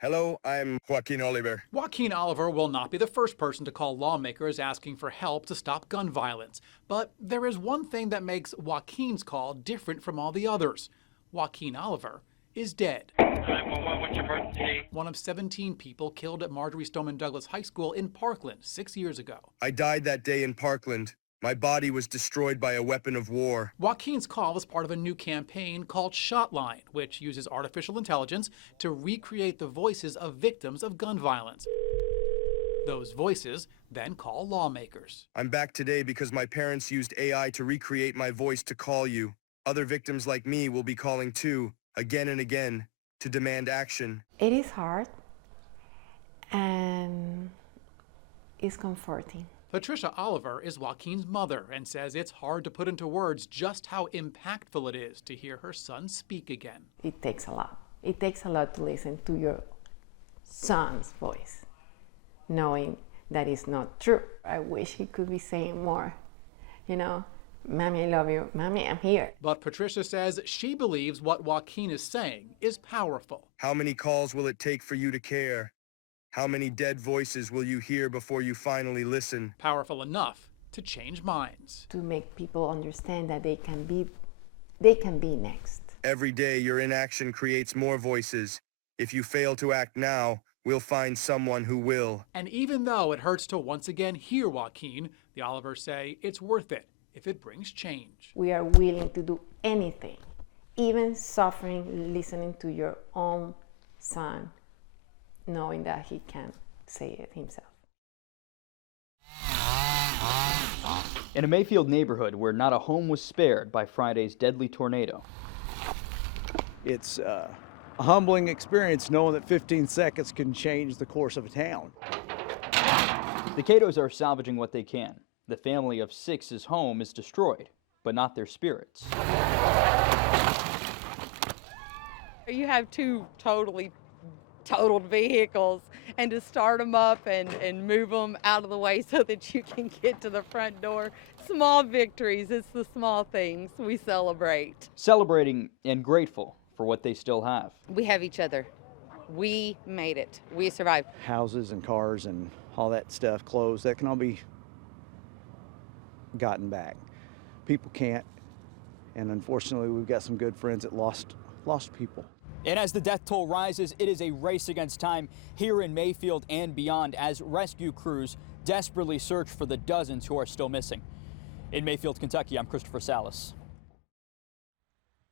Hello, I'm Joaquin Oliver. Joaquin Oliver will not be the first person to call lawmakers asking for help to stop gun violence. But there is one thing that makes Joaquin's call different from all the others. Joaquin Oliver is dead. 911, what's your emergency? One of 17 people killed at Marjorie Stoneman Douglas High School in Parkland 6 years ago. I died that day in Parkland. My body was destroyed by a weapon of war. Joaquin's call is part of a new campaign called Shotline, which uses artificial intelligence to recreate the voices of victims of gun violence. Those voices then call lawmakers. I'm back today because my parents used AI to recreate my voice to call you. Other victims like me will be calling too, again and again, to demand action. It is hard and it's comforting. Patricia Oliver is Joaquin's mother and says it's hard to put into words just how impactful it is to hear her son speak again. It takes a lot. It takes a lot to listen to your son's voice, knowing that it's not true. I wish he could be saying more, Mommy, I love you. Mommy, I'm here. But Patricia says she believes what Joaquin is saying is powerful. How many calls will it take for you to care? How many dead voices will you hear before you finally listen? Powerful enough to change minds. To make people understand that they can be next. Every day your inaction creates more voices. If you fail to act now, we'll find someone who will. And even though it hurts to once again hear Joaquin, the Olivers say it's worth it if it brings change. We are willing to do anything, even suffering, listening to your own son, knowing that he can't say it himself. In a Mayfield neighborhood where not a home was spared by Friday's deadly tornado. It's a humbling experience knowing that 15 seconds can change the course of a town. The Catos are salvaging what they can. The family of 6's home is destroyed, but not their spirits. You have two totally totaled vehicles, and to start them up and move them out of the way so that you can get to the front door. Small victories, it's the small things we celebrate. Celebrating and grateful for what they still have. We have each other. We made it. We survived. Houses and cars and all that stuff, clothes, that can all be gotten back. People can't, and unfortunately we've got some good friends that lost people. And as the death toll rises, it is a race against time here in Mayfield and beyond as rescue crews desperately search for the dozens who are still missing. In Mayfield, Kentucky, I'm Christopher Salas.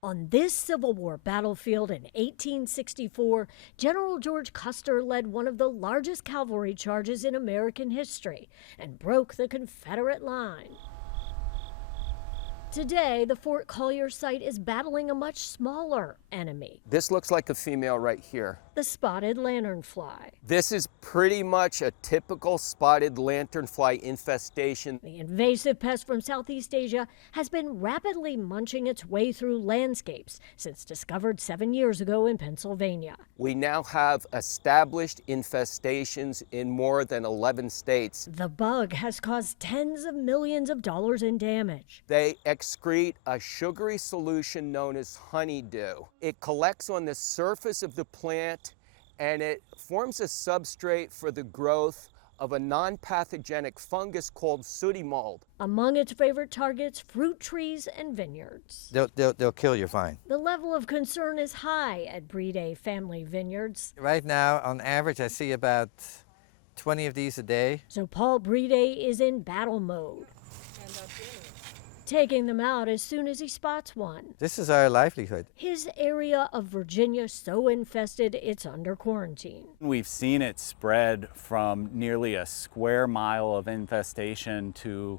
On this Civil War battlefield in 1864, General George Custer led one of the largest cavalry charges in American history and broke the Confederate line. Today, the Fort Collyer site is battling a much smaller enemy. This looks like a female right here. The spotted lanternfly. This is pretty much a typical spotted lanternfly infestation. The invasive pest from Southeast Asia has been rapidly munching its way through landscapes since discovered 7 years ago in Pennsylvania. We now have established infestations in more than 11 states. The bug has caused tens of millions of dollars in damage. They excrete a sugary solution known as honeydew. It collects on the surface of the plant and it forms a substrate for the growth of a non-pathogenic fungus called sooty mold. Among its favorite targets, fruit trees and vineyards. They'll kill you fine. The level of concern is high at Brede Family Vineyards. Right now, on average, I see about 20 of these a day. So Paul Brede is in battle mode, taking them out as soon as he spots one. This is our livelihood. His area of Virginia so infested it's under quarantine. We've seen it spread from nearly a square mile of infestation to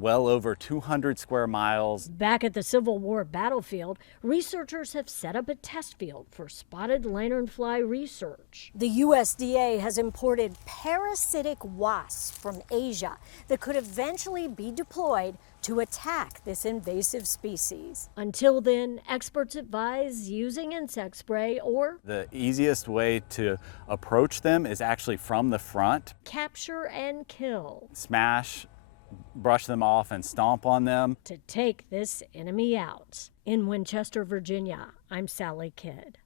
well over 200 square miles. Back at the Civil War battlefield, researchers have set up a test field for spotted lanternfly research. The USDA has imported parasitic wasps from Asia that could eventually be deployed to attack this invasive species. Until then, experts advise using insect spray or The easiest way to approach them is actually from the front. capture and kill Smash, brush them off and stomp on them. to take this enemy out. In Winchester, Virginia, I'm Sally Kidd.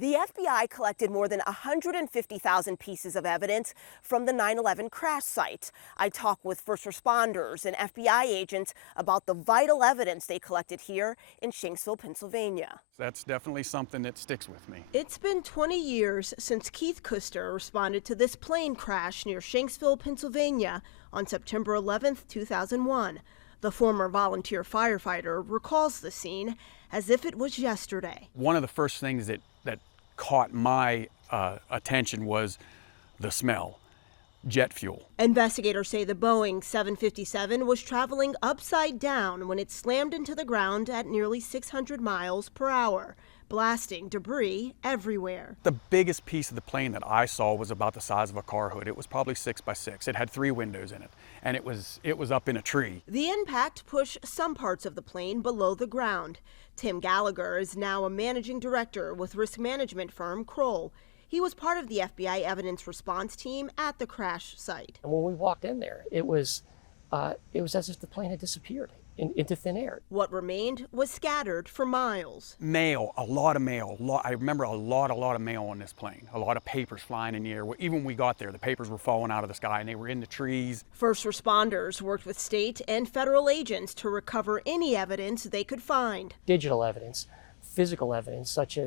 The FBI collected more than 150,000 pieces of evidence from the 9/11 crash site. I talked with first responders and FBI agents about the vital evidence they collected here in Shanksville, Pennsylvania. That's definitely something that sticks with me. It's been 20 years since Keith Kuster responded to this plane crash near Shanksville, Pennsylvania on September 11, 2001. The former volunteer firefighter recalls the scene as if it was yesterday. One of the first things that caught my attention was the smell, jet fuel. Investigators say the Boeing 757 was traveling upside down when it slammed into the ground at nearly 600 miles per hour, blasting debris everywhere. The biggest piece of the plane that I saw was about the size of a car hood. It was probably 6 by 6. It had 3 windows in it, and it was up in a tree. The impact pushed some parts of the plane below the ground. Tim Gallagher is now a managing director with risk management firm Kroll. He was part of the FBI evidence response team at the crash site. And when we walked in there, it was as if the plane had disappeared into thin air. What remained was scattered for miles. Mail, a lot of mail. I remember a lot of mail on this plane. A lot of papers flying in the air. Even when we got there, the papers were falling out of the sky and they were in the trees. First responders worked with state and federal agents to recover any evidence they could find. Digital evidence, physical evidence, such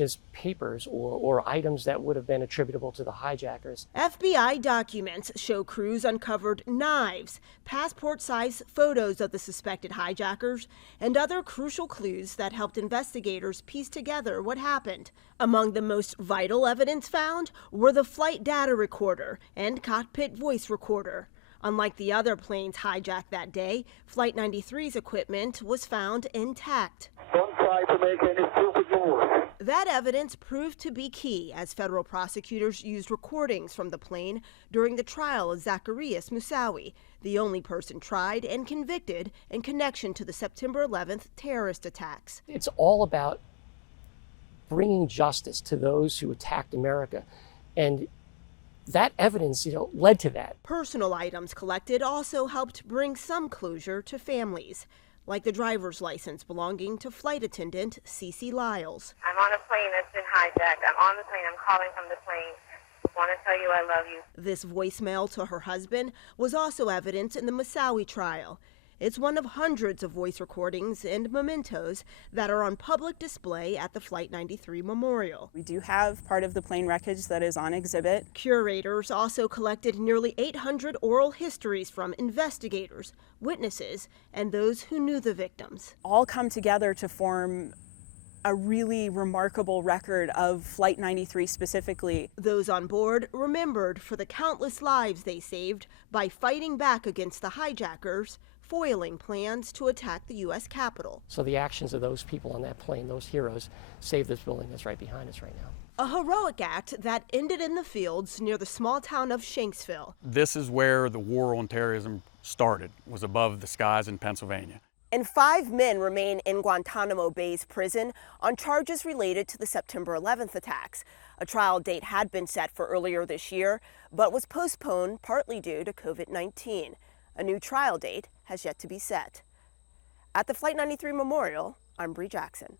as papers or items that would have been attributable to the hijackers. FBI documents show crews uncovered knives, passport-size photos of the suspected hijackers, and other crucial clues that helped investigators piece together what happened. Among the most vital evidence found were the flight data recorder and cockpit voice recorder. Unlike the other planes hijacked that day, Flight 93's equipment was found intact. Don't try to make any stupid moves. That evidence proved to be key as federal prosecutors used recordings from the plane during the trial of Zacarias Moussaoui, the only person tried and convicted in connection to the September 11th terrorist attacks. It's all about bringing justice to those who attacked America, and that evidence, led to that. Personal items collected also helped bring some closure to families, like the driver's license belonging to flight attendant Cece Lyles. I'm on a plane that's been hijacked. I'm on the plane. I'm calling from the plane. I want to tell you I love you. This voicemail to her husband was also evidence in the Moussaoui trial. It's one of hundreds of voice recordings and mementos that are on public display at the Flight 93 Memorial. We do have part of the plane wreckage that is on exhibit. Curators also collected nearly 800 oral histories from investigators, witnesses, and those who knew the victims. All come together to form a really remarkable record of Flight 93 specifically. Those on board remembered for the countless lives they saved by fighting back against the hijackers, foiling plans to attack the U.S. Capitol. So the actions of those people on that plane, those heroes, saved this building that's right behind us right now. A heroic act that ended in the fields near the small town of Shanksville. This is where the war on terrorism started, was above the skies in Pennsylvania. And 5 men remain in Guantanamo Bay's prison on charges related to the September 11th attacks. A trial date had been set for earlier this year, but was postponed partly due to COVID-19. A new trial date has yet to be set. At the Flight 93 Memorial, I'm Bree Jackson.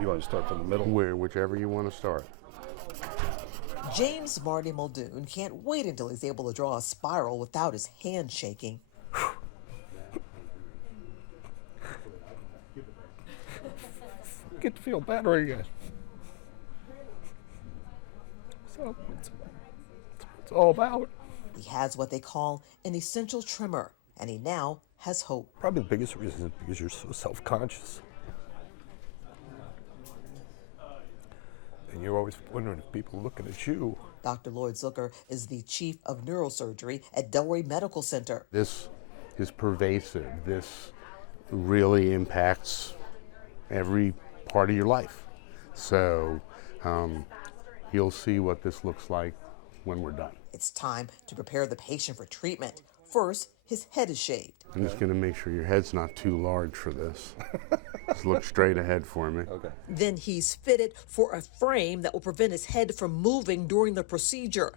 You want to start from the middle? Whichever you want to start. James Marty Muldoon can't wait until he's able to draw a spiral without his hand shaking. Get to feel better again. So it's all about. He has what they call an essential tremor, and he now has hope. Probably the biggest reason is because you're so self-conscious. And you're always wondering if people are looking at you. Dr. Lloyd Zucker is the chief of neurosurgery at Delray Medical Center. This is pervasive. This really impacts every part of your life. So you'll see what this looks like when we're done. It's time to prepare the patient for treatment. First, his head is shaved. I'm just going to make sure your head's not too large for this. Just look straight ahead for me. Okay. Then he's fitted for a frame that will prevent his head from moving during the procedure.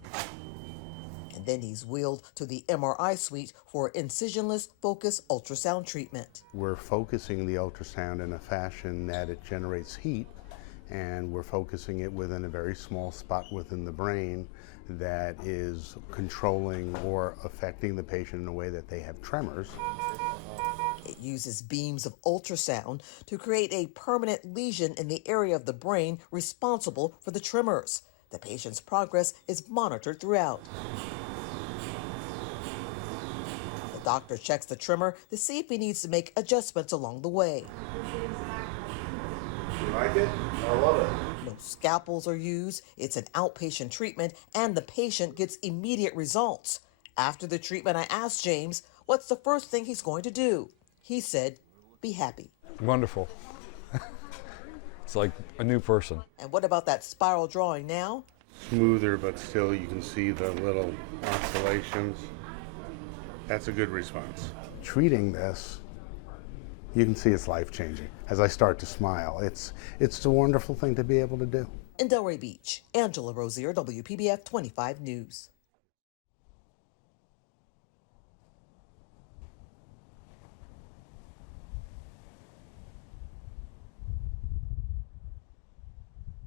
And then he's wheeled to the MRI suite for incisionless focus ultrasound treatment. We're focusing the ultrasound in a fashion that it generates heat and we're focusing it within a very small spot within the brain that is controlling or affecting the patient in a way that they have tremors. It uses beams of ultrasound to create a permanent lesion in the area of the brain responsible for the tremors. The patient's progress is monitored throughout. The doctor checks the tremor to see if he needs to make adjustments along the way. You like it? I love it. No scalpels are used. It's an outpatient treatment, and the patient gets immediate results. After the treatment, I asked James what's the first thing he's going to do. He said, be happy. Wonderful. It's like a new person. And what about that spiral drawing now? Smoother, but still you can see the little oscillations. That's a good response. Treating this, you can see it's life-changing. As I start to smile, it's a wonderful thing to be able to do. In Delray Beach, Angela Rozier, WPBF 25 News.